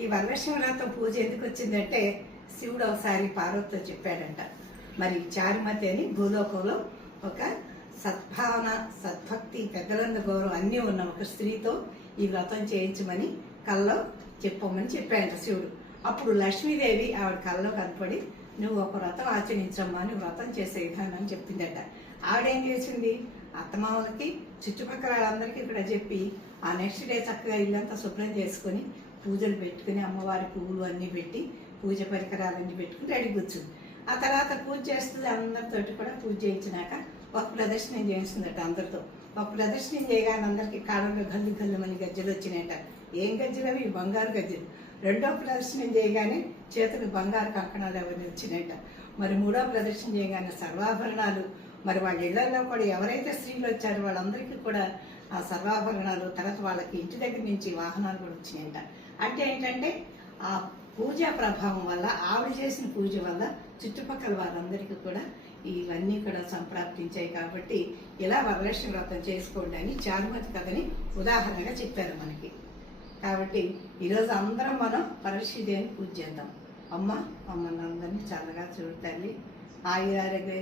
ఈ వరలక్ష్మి వ్రతం పూజ ఎందుకు వచ్చిందంటే శివుడు ఒకసారి పార్వతితో చెప్పాడంట, మరి చారుమతి అని భూలోకంలో ఒక సద్భావన, సద్భక్తి, పెద్దలంద గౌరవం అన్నీ ఉన్న ఒక స్త్రీతో ఈ వ్రతం చేయించమని కల్లో చెప్పమని చెప్పాడంట శివుడు. అప్పుడు లక్ష్మీదేవి ఆవిడ కల్లో కనపడి నువ్వు ఒక వ్రతం ఆచరించమ్మా అని వ్రతం చేసే విధానం చెప్పిందట. ఆవిడేం చేసింది, అత్తమామలకి చుట్టుపక్కల వాళ్ళందరికీ కూడా చెప్పి ఆ నెక్స్ట్ డే చక్కగా ఇల్లంతా శుభ్రం చేసుకుని పూజలు పెట్టుకుని అమ్మవారి పువ్వులు అన్నీ పెట్టి పూజ పరికరాలన్నీ పెట్టుకుని రెడీ కూర్చుంది. ఆ తర్వాత పూజ చేస్తుంది, అందరితోటి కూడా పూజ చేయించినాక ఒక ప్రదర్శనం చేస్తుందట అందరితో. ఒక ప్రదర్శనం చేయగానే అందరికీ కాళ్ళలో గల్లు గల్లుమని గజ్జలు వచ్చినాయట. ఏం గజ్జలు అవి? బంగారు గజ్జలు. రెండో ప్రదర్శనం చేయగానే చేతులు బంగారు కంకణాలు అవన్నీ వచ్చినాయట. మరి మూడో ప్రదర్శన చేయగానే సర్వాభరణాలు, మరి వాళ్ళ ఇళ్లలో కూడా ఎవరైతే స్త్రీలు వచ్చారో వాళ్ళందరికీ కూడా ఆ సర్వాభరణాలు, తర్వాత వాళ్ళకి ఇంటి దగ్గర నుంచి వాహనాలు కూడా వచ్చినాయంట. అంటే ఏంటంటే ఆ పూజా ప్రభావం వల్ల, ఆవిడ చేసిన పూజ వల్ల చుట్టుపక్కల వాళ్ళందరికీ కూడా ఇవన్నీ కూడా సంప్రాప్తించాయి. కాబట్టి ఇలా వరలక్ష్మి వ్రతం చేసుకోండి అని చారుమతి కథని ఉదాహరణగా చెప్పారు మనకి. కాబట్టి ఈరోజు అందరం మనం పరమశివుని పూజ చేద్దాం. అమ్మ మమ్మల్ని అందరినీ చల్లగా చూడాలి, ఆయురారోగ్య